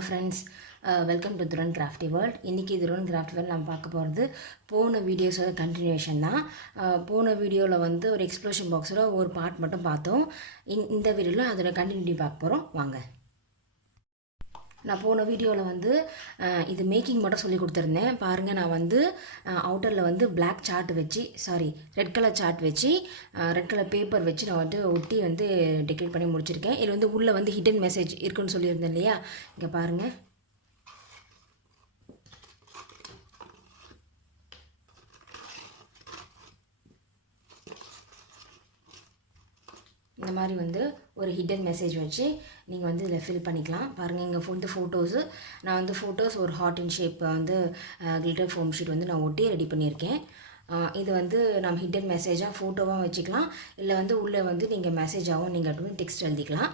Hello friends, welcome to Dhuran Crafty World. இன்னைக்கு Dhuran Crafty World நம்ம பார்க்க போகிறது போன வீடியோஸோட கண்டினியூஷன் தான். போன வீடியோவில் வந்து ஒரு எக்ஸ்ப்ளோஷன் பாக்ஸோட ஒரு பார்ட் மட்டும் பார்த்தோம். இந்த வீடியோவில் அதோட கண்டினியூட்டி பார்க்க போகிறோம். வாங்க. நான் போன வீடியோவில் வந்து இது மேக்கிங் மட்டும் சொல்லி கொடுத்துருந்தேன். பாருங்கள், நான் வந்து அவுட்டரில் வந்து பிளாக் சார்ட் வச்சு ரெட் கலர் சார்ட் வச்சு ரெட் கலர் பேப்பர் வச்சு நான் வந்து ஒட்டி வந்து டெக்கரேட் பண்ணி முடிச்சிருக்கேன். இதில் வந்து உள்ளே வந்து ஹிடன் மெசேஜ் இருக்குன்னு சொல்லியிருந்தேன் இல்லையா, இங்கே பாருங்கள். இந்த மாதிரி வந்து ஒரு ஹிடன் மெசேஜ் வச்சு நீங்கள் வந்து இதில் ஃபில் பண்ணிக்கலாம். பாருங்கள், இங்கே வந்து ஃபோட்டோஸு, நான் வந்து ஃபோட்டோஸ் ஒரு ஹார்ட் இன் ஷேப் வந்து கிளிட்டர் ஃபோம் ஷீட் வந்து நான் ஒட்டி ரெடி பண்ணியிருக்கேன். இது வந்து நம்ம ஹிடன் மெசேஜாக ஃபோட்டோவாக வச்சுக்கலாம், இல்லை வந்து உள்ளே வந்து நீங்கள் மெசேஜாகவும் நீங்கள் வந்து டெக்ஸ்ட் எழுதிக்கலாம்.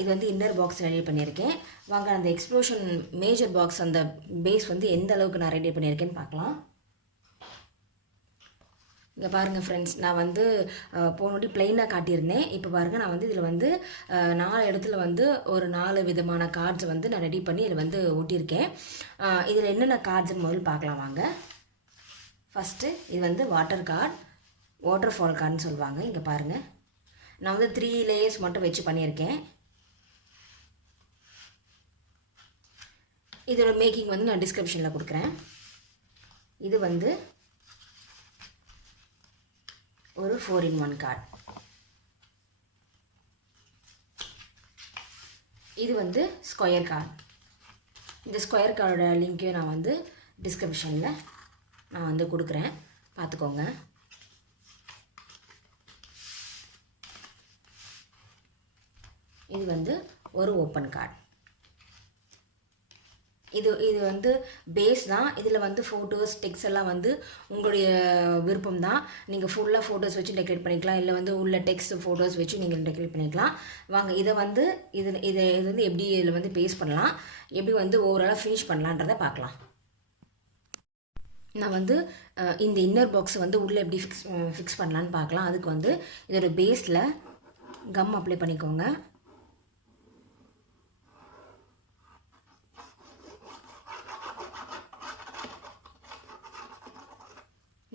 இது வந்து இன்னர் பாக்ஸ் ரெடி பண்ணியிருக்கேன். வாங்க, அந்த எக்ஸ்ப்ளோஷன் மேஜர் பாக்ஸ் அந்த பேஸ் வந்து எந்த அளவுக்கு நான் ரெடி பண்ணியிருக்கேன்னு பார்க்கலாம். இங்கே பாருங்கள் ஃப்ரெண்ட்ஸ், நான் வந்து போனோடி ப்ளைனாக காட்டியிருந்தேன். இப்போ பாருங்கள், நான் வந்து இதில் வந்து 4 இடத்துல வந்து ஒரு 4 விதமான கார்ட்ஸை வந்து நான் ரெடி பண்ணி இதில் வந்து ஒட்டியிருக்கேன். இதில் என்னென்ன கார்ட்ஸுன்னு முதல்ல பார்க்கலாம் வாங்க. ஃபஸ்ட்டு இது வந்து வாட்டர் கார்டு, வாட்டர் ஃபால் கார்டுன்னு சொல்லுவாங்க. இங்கே பாருங்கள், நான் வந்து 3 லேயர்ஸ் மட்டும் வச்சு பண்ணியிருக்கேன். இதோட மேக்கிங் வந்து நான் டிஸ்கிரிப்ஷனில் கொடுக்குறேன். இது வந்து ஒரு 4-in-1 கார்டு. இது வந்து ஸ்கொயர் கார்டு. இந்த ஸ்கொயர் கார்டோட லிங்க்கையும் நான் வந்து டிஸ்கிரிப்ஷனில் நான் வந்து கொடுக்குறேன், பார்த்துக்கோங்க. இது வந்து ஒரு ஓப்பன் கார்டு. இது வந்து பேஸ் தான். இதில் வந்து ஃபோட்டோஸ் டெக்ஸ்ட் எல்லாம் வந்து உங்களுடைய விருப்பம் தான். நீங்கள் ஃபுல்லாக ஃபோட்டோஸ் வச்சு டெக்கரேட் பண்ணிக்கலாம், இல்லை வந்து உள்ள டெக்ஸ்ட் ஃபோட்டோஸ் வச்சு நீங்கள் டெக்கரேட் பண்ணிக்கலாம். வாங்க, இதை வந்து இது வந்து எப்படி இதில் வந்து பேஸ்ட் பண்ணலாம், எப்படி வந்து ஓவராலாக ஃபினிஷ் பண்ணலான்றதை பார்க்கலாம். நான் வந்து இந்த இன்னர் பாக்ஸை வந்து உள்ளே எப்படி ஃபிக்ஸ் பண்ணலான்னு பார்க்கலாம். அதுக்கு வந்து இதோட பேஸில் கம் அப்ளை பண்ணிக்கோங்க.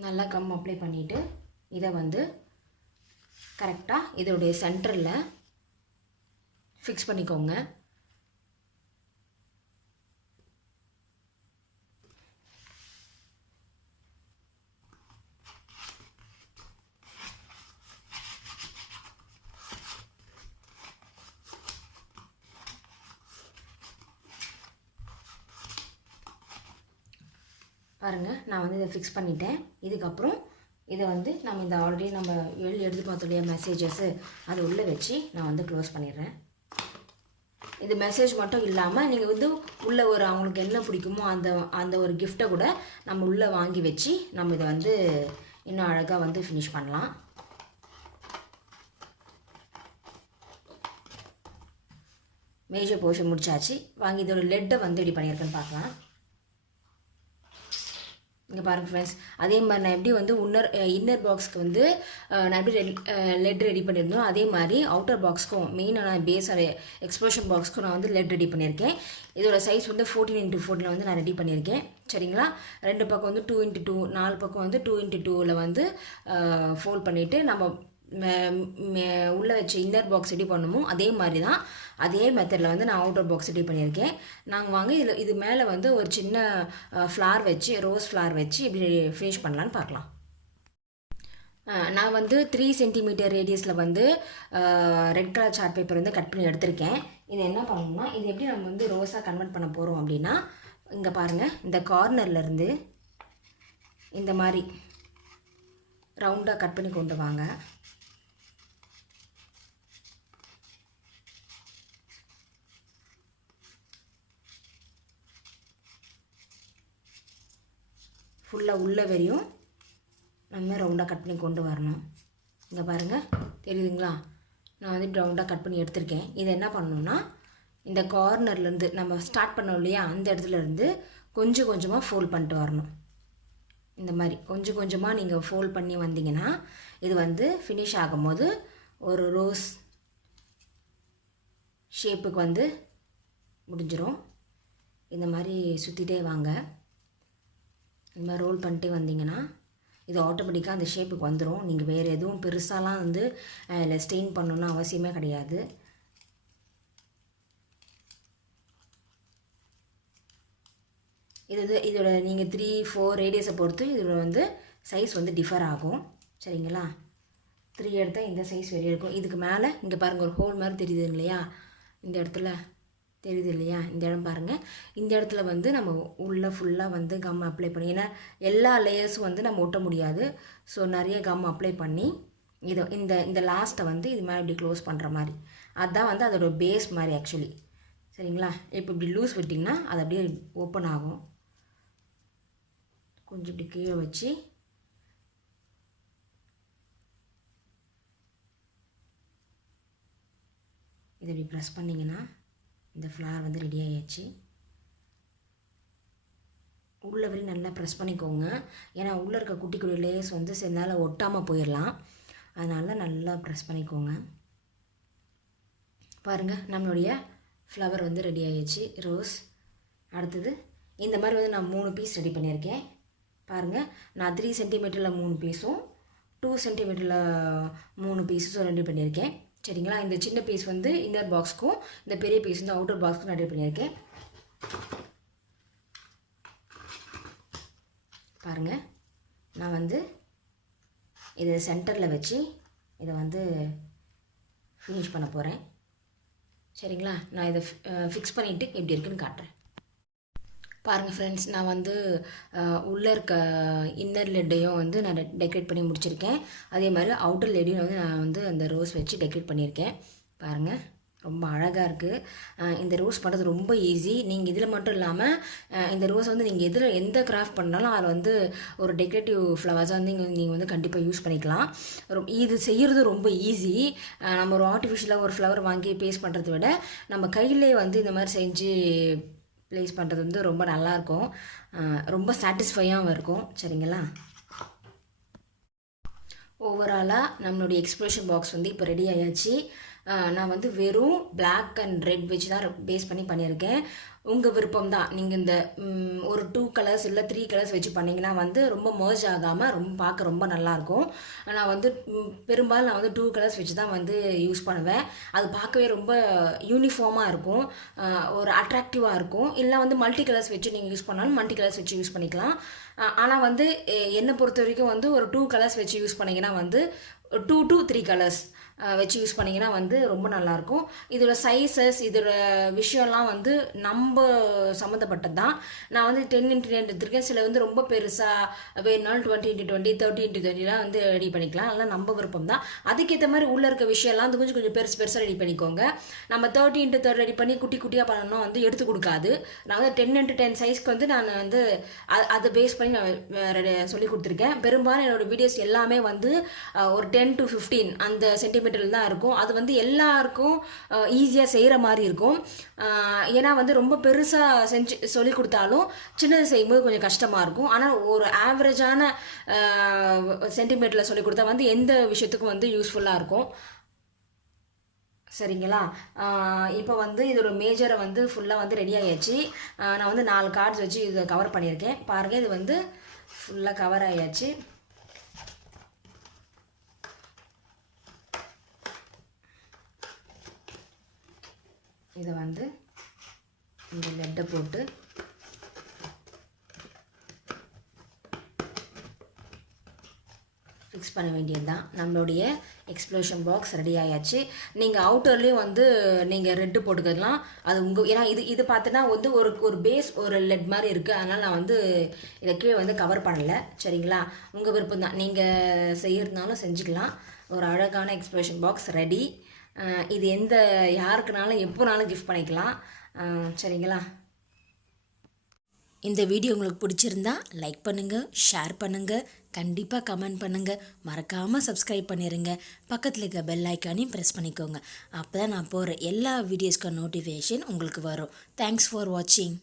நல்லா கம் அப்ளை பண்ணிவிட்டு இதை வந்து கரெக்டாக இதோடைய சென்டரில் ஃபிக்ஸ் பண்ணிக்கோங்க. பாருங்கள், நான் வந்து இதை ஃபிக்ஸ் பண்ணிட்டேன். இதுக்கப்புறம் இதை வந்து நம்ம இந்த ஆல்ரெடி நம்ம எடுத்து பார்த்தோடைய மெசேஜஸ்ஸு அது உள்ளே வச்சு நான் வந்து க்ளோஸ் பண்ணிடுறேன். இது மெசேஜ் மட்டும் இல்லாமல் நீங்கள் வந்து உள்ளே ஒரு அவங்களுக்கு என்ன பிடிக்குமோ அந்த ஒரு கிஃப்ட்டை கூட நம்ம உள்ளே வாங்கி வச்சு நம்ம இதை வந்து இன்னும் அழகாக வந்து ஃபினிஷ் பண்ணலாம். மேஜர் போர்ஷன் முடிச்சாச்சு. வாங்கி இதோட லெட்டை வந்து ரெடி பண்ணியிருக்கேன்னு பார்க்கலாம். இங்கே பாருங்கள் ஃப்ரெண்ட்ஸ், அதே மாதிரி நான் எப்படி வந்து இன்னர் பாக்ஸ்க்கு வந்து நான் எப்படி லெட் ரெடி பண்ணியிருந்தோம், அதே மாதிரி அவுட்டர் பாக்ஸ்க்கும் மெயினாக நான் பேஸாக எக்ஸ்ப்ளோஷன் பாக்ஸ்க்கும் நான் வந்து லெட் ரெடி பண்ணியிருக்கேன். இதோட சைஸ் வந்து 14x14 வந்து நான் ரெடி பண்ணியிருக்கேன். சரிங்களா, 2 பக்கம் வந்து 2x2, 4 பக்கம் வந்து 2x2 வந்து ஃபோல்ட் பண்ணிவிட்டு நம்ம உள்ளே வச்ச இன்னர் பாக்ஸ் ரெடி பண்ணுமோ அதே மாதிரி தான், அதே மெத்தடில் வந்து நான் அவுட்டர் பாக்ஸ் ரெடி பண்ணியிருக்கேன். நாங்கள் வாங்க இது மேலே வந்து ஒரு சின்ன ஃப்ளார் வச்சு, ரோஸ் ஃப்ளார் வச்சு இப்படி ஃபினிஷ் பண்ணலான்னு பார்க்கலாம். நான் வந்து 3 சென்டிமீட்டர் ரேடியஸில் வந்து ரெட் கலர் சார்ட் பேப்பர் வந்து கட் பண்ணி எடுத்திருக்கேன். இது என்ன பண்ணணும்னா, இது எப்படி நம்ம வந்து ரோஸாக கன்வெர்ட் பண்ண போகிறோம் அப்படின்னா, இங்கே பாருங்கள், இந்த கார்னர்லேருந்து இந்த மாதிரி ரவுண்டாக கட் பண்ணி கொண்டு வாங்க. ஃபுல்லாக உள்ள வரையும் நம்ம ரவுண்டாக கட் பண்ணி கொண்டு வரணும். இங்கே பாருங்கள், தெரியுதுங்களா, நான் வந்து ரவுண்டாக கட் பண்ணி எடுத்திருக்கேன். இதை என்ன பண்ணணுன்னா, இந்த கார்னர்லேருந்து நம்ம ஸ்டார்ட் பண்ணோம் இல்லையா, அந்த இடத்துலேருந்து கொஞ்சம் கொஞ்சமாக ஃபோல்ட் பண்ணிட்டு வரணும். இந்த மாதிரி கொஞ்சம் கொஞ்சமாக நீங்கள் ஃபோல்ட் பண்ணி வந்தீங்கன்னா இது வந்து ஃபினிஷ் ஆகும்போது ஒரு ரோஸ் ஷேப்புக்கு வந்து முடிஞ்சிடும். இந்த மாதிரி சுற்றிட்டே வாங்க. இந்த மாதிரி ரோல் பண்ணிட்டே வந்தீங்கன்னா இது ஆட்டோமேட்டிக்காக அந்த ஷேப்புக்கு வந்துடும். நீங்கள் வேறு எதுவும் பெருசாலாம் வந்து இல்லை ஸ்டெயின் பண்ணணுன்னு அவசியமே கிடையாது. இதோட நீங்கள் 3-4 ரேடியஸை பொறுத்து இதோட வந்து சைஸ் வந்து டிஃபர் ஆகும். சரிங்களா? 3 எடுத்தால் இந்த சைஸ் வெளியே இருக்கும். இதுக்கு மேலே இங்கே பாருங்கள் ஒரு ஹோல் மாதிரி தெரியுது இல்லையா? இந்த இடத்துல தெரியுது இல்லையா? இந்த இடம் பாருங்கள். இந்த இடத்துல வந்து நம்ம உள்ளே ஃபுல்லாக வந்து கம் அப்ளை பண்ணி, ஏன்னா எல்லா லேயர்ஸும் வந்து நம்ம ஒட்ட முடியாது. ஸோ நிறைய கம் அப்ளை பண்ணி இந்த லாஸ்ட்டை வந்து இது மேலே இப்படி க்ளோஸ் பண்ணுற மாதிரி, அதுதான் வந்து அதோட பேஸ் மாதிரி ஆக்சுவலி. சரிங்களா? இப்போ இப்படி லூஸ் விட்டிங்கன்னா அது அப்படியே ஓப்பன் ஆகும். கொஞ்சம் இப்படி கீழே வச்சு இதை இப்படி ப்ரெஸ் பண்ணிங்கன்னா இந்த ஃப்ளார் வந்து ரெடி ஆகிடுச்சு. உள்ளே வரையும் நல்லா ப்ரெஸ் பண்ணிக்கோங்க, ஏன்னா உள்ளே இருக்க குட்டி குட்டி லேயர்ஸ் வந்து சில ஒட்டாமல் போயிடலாம். அதனால் நல்லா ப்ரெஸ் பண்ணிக்கோங்க. பாருங்கள், நம்மளுடைய ஃப்ளவர் வந்து ரெடி ஆகிடுச்சு, ரோஸ். அடுத்தது இந்த மாதிரி வந்து நான் 3 பீஸ் ரெடி பண்ணியிருக்கேன். பாருங்கள், நான் 3 சென்டிமீட்டரில் 3 பீஸும் 2 சென்டிமீட்டரில் 3 பீஸும் ரெடி பண்ணியிருக்கேன். சரிங்களா? இந்த சின்ன பீஸ் வந்து இன்னர் பாக்ஸ்க்கும் இந்த பெரிய பீஸ் வந்து அவுட்டர் பாக்ஸ்க்கும் ரெடி பண்ணியிருக்கேன். பாருங்கள், நான் வந்து இதை சென்டரில் வச்சு இதை வந்து ஃபினிஷ் பண்ண போகிறேன். சரிங்களா? நான் இதை ஃபிக்ஸ் பண்ணிவிட்டு எப்படி இருக்குன்னு காட்டுறேன். பாருங்கள் ஃப்ரெண்ட்ஸ், நான் வந்து உள்ளே இருக்க இன்னர் லெட்டையும் வந்து நான் டெக்கரேட் பண்ணி முடிச்சிருக்கேன். அதே மாதிரி அவுட்டர் லெட்டையும் வந்து நான் வந்து அந்த ரோஸ் வச்சு டெக்கரேட் பண்ணியிருக்கேன். பாருங்கள், ரொம்ப அழகாக இருக்குது. இந்த ரோஸ் பண்ணுறது ரொம்ப ஈஸி. நீங்கள் இதில் மட்டும் இல்லாமல் இந்த ரோஸ் வந்து நீங்கள் எந்த கிராஃப்ட் பண்ணாலும் அதில் வந்து ஒரு டெக்கரேட்டிவ் ஃப்ளவர்ஸாக வந்து நீங்கள் வந்து கண்டிப்பாக யூஸ் பண்ணிக்கலாம். இது செய்கிறது ரொம்ப ஈஸி. நம்ம ஒரு ஆர்டிஃபிஷியலாக ஒரு ஃப்ளவர் வாங்கி பேஸ்ட் பண்ணுறதை விட நம்ம கையிலே வந்து இந்த மாதிரி செஞ்சு ப்ளேஸ் பண்ணுறது வந்து ரொம்ப நல்லாயிருக்கும், ரொம்ப சாட்டிஸ்ஃபையாகவும் இருக்கும். சரிங்களா? ஓவராலாக நம்மளுடைய எக்ஸ்பிரஷன் பாக்ஸ் வந்து இப்போ ரெடி ஆயாச்சு. நான் வந்து வெறும் பிளாக் அண்ட் ரெட் வச்சு தான் பேஸ் பண்ணி பண்ணியிருக்கேன். உங்கள் விருப்பம் தான். நீங்கள் இந்த ஒரு 2 கலர்ஸ் இல்லை 3 கலர்ஸ் வச்சு பண்ணிங்கன்னா வந்து ரொம்ப மர்ஜ் ஆகாமல் ரொம்ப பார்க்க ரொம்ப நல்லாயிருக்கும். நான் வந்து பெரும்பாலும் நான் வந்து 2 கலர்ஸ் வச்சு தான் வந்து யூஸ் பண்ணுவேன். அது பார்க்கவே ரொம்ப யூனிஃபார்மாக இருக்கும், ஒரு அட்ராக்டிவாக இருக்கும். இல்லை வந்து மல்டி கலர்ஸ் வச்சு நீங்கள் யூஸ் பண்ணாலும் மல்டி கலர்ஸ் வச்சு யூஸ் பண்ணிக்கலாம். ஆனால் வந்து என்னை பொறுத்த வரைக்கும் வந்து ஒரு 2 கலர்ஸ் வச்சு யூஸ் பண்ணிங்கன்னா வந்து 2 to 3 கலர்ஸ் வச்சு யூஸ் பண்ணிங்கன்னா வந்து ரொம்ப நல்லாயிருக்கும். இதோட சைஸஸ் இதோட விஷயம்லாம் வந்து நம்ம சம்மந்தப்பட்டது தான். நான் வந்து 10x10 எடுத்திருக்கேன். சில வந்து ரொம்ப பெருசாக வேணுனாலும் 20x20 30x20 வந்து ரெடி பண்ணிக்கலாம். அதெல்லாம் நம்ம விருப்பம் தான். அதுக்கேற்ற மாதிரி உள்ளே இருக்க விஷயம்லாம் வந்து கொஞ்சம் பெருசாக ரெடி பண்ணிக்கோங்க. நம்ம 30x30 ரெடி பண்ணி குட்டி குட்டியாக பண்ணணும் வந்து எடுத்து கொடுக்காது. நான் வந்து 10x10 சைஸ்க்கு வந்து நான் வந்து அதை பேஸ் பண்ணி நான் சொல்லி கொடுத்துருக்கேன். பெரும்பாலும் என்னோடய வீடியோஸ் எல்லாமே வந்து ஒரு 10 to 15 அந்த சென்டிமீட்டர் தான் இருக்கும். அது வந்து எல்லாருக்கும் ஈஸியாக செய்கிற மாதிரி இருக்கும். ஏன்னா வந்து ரொம்ப பெருசாக செஞ்சு சொல்லி கொடுத்தாலும் சின்னது செய்யும்போது கொஞ்சம் கஷ்டமாக இருக்கும். ஆனால் ஒரு ஆவரேஜான சென்டிமீட்டரில் சொல்லி கொடுத்தா வந்து எந்த விஷயத்துக்கும் வந்து யூஸ்ஃபுல்லாக இருக்கும். சரிங்களா? இப்போ வந்து இதோட மேஜரை வந்து ஃபுல்லாக வந்து ரெடி ஆகியாச்சு. நான் வந்து 4 கார்ட்ஸ் வச்சு இதை கவர் பண்ணியிருக்கேன். பாருங்கள், இது வந்து ஃபுல்லாக கவர் ஆகியாச்சு. இதை வந்து இந்த லெட்டை போட்டு ஃபிக்ஸ் பண்ண வேண்டியது தான். நம்மளுடைய எக்ஸ்ப்ளோஷன் பாக்ஸ் ரெடி ஆயாச்சு. நீங்கள் அவுட்டர்லேயும் வந்து நீங்கள் ரெட்டு போட்டுக்கலாம். அது உங்கள், ஏன்னா இது பார்த்தினா வந்து ஒரு பேஸ் ஒரு லெட் மாதிரி இருக்குது. அதனால் நான் வந்து இதை கீழே வந்து கவர் பண்ணலை. சரிங்களா? உங்கள் விருப்பம் தான். நீங்கள் செய்கிறதுனாலும் செஞ்சுக்கலாம். ஒரு அழகான எக்ஸ்ப்ளோஷன் பாக்ஸ் ரெடி. இது யாருக்குனாலும் எப்போனாலும் கிஃப்ட் பண்ணிக்கலாம். சரிங்களா? இந்த வீடியோ உங்களுக்கு பிடிச்சிருந்தா லைக் பண்ணுங்கள், ஷேர் பண்ணுங்கள், கண்டிப்பாக கமெண்ட் பண்ணுங்கள், மறக்காமல் சப்ஸ்கிரைப் பண்ணிடுங்க. பக்கத்தில் இருக்க பெல் ஐக்கானையும் ப்ரெஸ் பண்ணிக்கோங்க. அப்போ தான் நான் போகிற எல்லா வீடியோஸ்க்கும் நோட்டிஃபிகேஷன் உங்களுக்கு வரும். தேங்க்ஸ் ஃபார் வாட்சிங்.